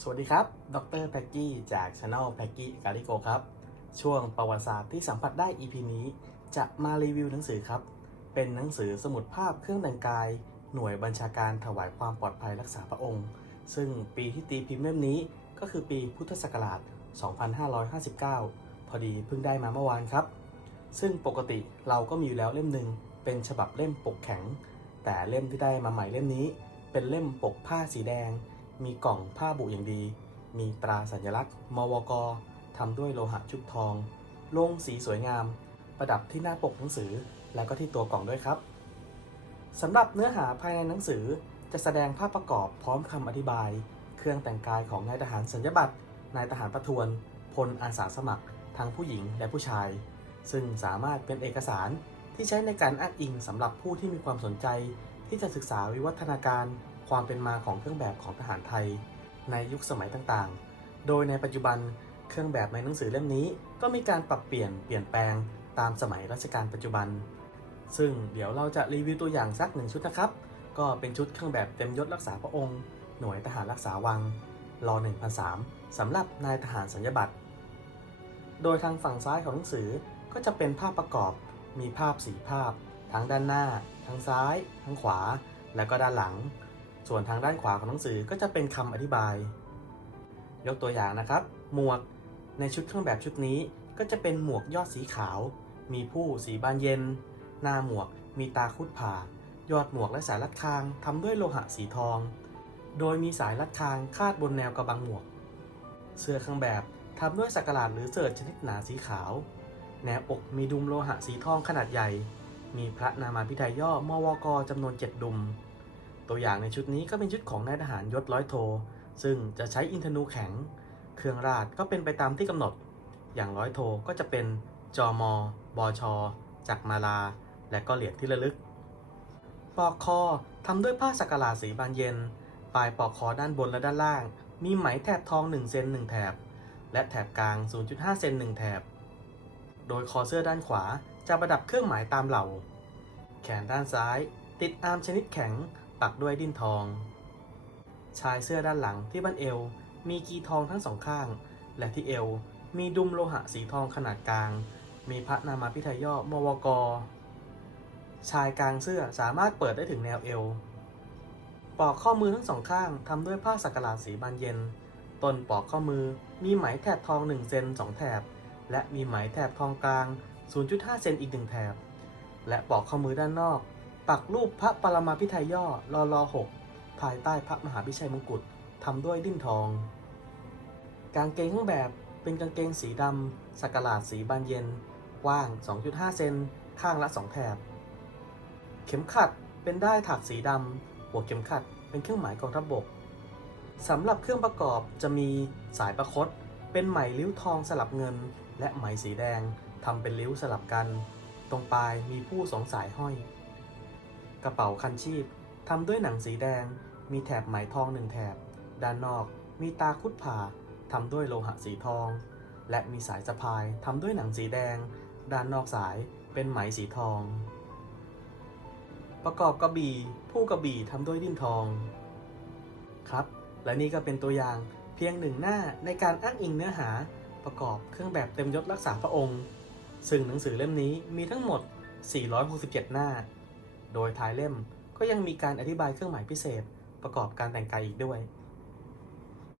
สวัสดีครับ ดรแพ็กกี้จาก Channel แพ็กกี้กาลิโกครับ ช่วงประวัติศาสตร์ที่สัมผัสได้ EP นี้ จะมารีวิวหนังสือครับ เป็นหนังสือสมุดภาพเครื่องแต่งกาย หน่วยบัญชาการถวายความปลอดภัยรักษาพระองค์ ซึ่งปีที่ตีพิมพ์เล่มนี้ก็คือปีพุทธศักราช 2559 พอดีเพิ่งได้มาเมื่อวานครับ ซึ่งปกติเราก็มีอยู่แล้วเล่มหนึ่งเป็นฉบับเล่มปกแข็ง แต่เล่มที่ได้มาใหม่เล่มนี้ เป็นเล่มปกผ้าสีแดง มีกล่องผ้าบุอย่างดี มีตราสัญลักษณ์ มวกทำด้วยโลหะชุบทอง ลงสีสวยงาม ประดับที่หน้าปกหนังสือ และก็ที่ตัวกล่องด้วยครับสำหรับเนื้อหาภายในหนังสือจะแสดงภาพประกอบพร้อมคำอธิบาย เครื่องแต่งกายของนายทหารสัญญบัตรนายทหารประทวนพลอาสาสมัคร ทั้งผู้หญิงและผู้ชาย ซึ่งสามารถเป็นเอกสารที่ใช้ในการอ้างอิงสำหรับผู้ที่มีความสนใจ ที่จะศึกษาวิวัฒนาการ ความเป็นมาของเครื่องแบบของทหารไทย ในยุคสมัยต่างๆ โดยในปัจจุบันเครื่องแบบในหนังสือเล่มนี้ ก็มีการปรับเปลี่ยนเปลี่ยนแปลงตามสมัยรัชกาลปัจจุบัน ซึ่งเดี๋ยวเราจะรีวิวตัวอย่างสักหนึ่งชุดนะครับ ก็เป็นชุดเครื่องแบบเต็มยศรักษาพระองค์ หน่วยทหารรักษาวังรอ1003สำหรับนายทหารสัญญบัตร โดยทางฝั่งซ้ายของหนังสือก็จะเป็นภาพประกอบ มีภาพสีภาพ ทั้งด้านหน้า ทั้งซ้าย ทั้งขวา และก็ด้านหลัง ส่วนทางด้านขวาของหนังสือก็จะเป็นคำอธิบาย ยกตัวอย่างนะครับ หมวกในชุดเครื่องแบบชุดนี้ก็จะเป็นหมวกยอดสีขาว มีผู้สีบานเย็น หน้าหมวก มีตาคุดผ่า ยอดหมวกและสายรัดคางทำด้วยโลหะสีทอง โดยมีสายรัดคางคาดบนแนวกระบังหมวก เสื้อเครื่องแบบทำด้วยสักหลาดหรือเสิร์ชชนิดหนาสีขาว แนวอกมีดุมโลหะสีทองขนาดใหญ่ มีพระนามาพิไทยย่อมวกจำนวน7ดุม ตัวอย่างในชุดนี้ก็เป็นชุดของนายทหารยศร้อยโท ซึ่งจะใช้อินทนูแข็ง เครื่องราชก็เป็นไปตามที่กำหนด อย่างร้อยโทก็จะเป็นจอมบอชอจักมาลา และก็เหรียญที่ระลึก ปอกคอทำด้วยผ้าสักหลาดสีบานเย็น ปลายปอกคอด้านบนและด้านล่าง มีไหมแถบทอง 1 เซน1 แถบ และแถบกลาง 0.5 เซน1 แถบ โดยคอเสื้อด้านขวาจะประดับเครื่องหมายตามเหล่า แขนด้านซ้าย ติดอาร์มชนิดแข็ง ปักด้วยดิ้นทอง ชายเสื้อด้านหลังที่บั้นเอวมีกีทองทั้งสองข้าง และที่เอวมีดุมโลหะสีทองขนาดกลาง มีพระนามาพิทยย่อมวก ชายกลางเสื้อสามารถเปิดได้ถึงแนวเอว ปอกข้อมือทั้งสองข้างทำด้วยผ้าสักหลาดสีบานเย็น ต้นปอกข้อมือมีไหมแถบทอง 1 เซน2 แถบ และมีไหมแถบทองกลาง 0.5 เซนอีก 1 แถบ และปอกข้อมือด้านนอก ปักรูปพระปรมาพิไทยย่อรอรอ6ภายใต้พระมหาพิชัยมงกุฎทำด้วยดิ้นทอง กางเกงเครื่องแบบเป็นกางเกงสีดำสักหลาดสีบานเย็น กว้าง 2.5 เซนข้างละ 2 แถบ เข็มขัดเป็นได้ถักสีดำหัวเข็มขัดเป็นเครื่องหมายกองทัพบบกสำหรับเครื่องประกอบจะมีสายประคตเป็นไหมริ้วทองสลับเงิน และไหมสีแดงทำเป็นริ้วสลับกัน ตรงปลายมีผู้สองสายห้อย กระเป๋าคันชีพทำด้วยหนังสีแดง มีแถบไหมทองหนึ่งแถบ ด้านนอกมีตาคุดผ่าทำด้วยโลหะสีทอง และมีสายสะพายทำด้วยหนังสีแดง ด้านนอกสายเป็นไหมสีทอง ประกอบกระบี่ผู้กระบี่ทำด้วยดิ้นทอง ครับ และนี่ก็เป็นตัวอย่างเพียงหนึ่งหน้าในการอ้างอิงเนื้อหาประกอบเครื่องแบบเต็มยศรักษาพระองค์ ซึ่งหนังสือเล่มนี้มีทั้งหมด 467 หน้า โดยท้ายเล่มก็ยังมีการอธิบายเครื่องหมายพิเศษประกอบการแต่งกายอีกด้วย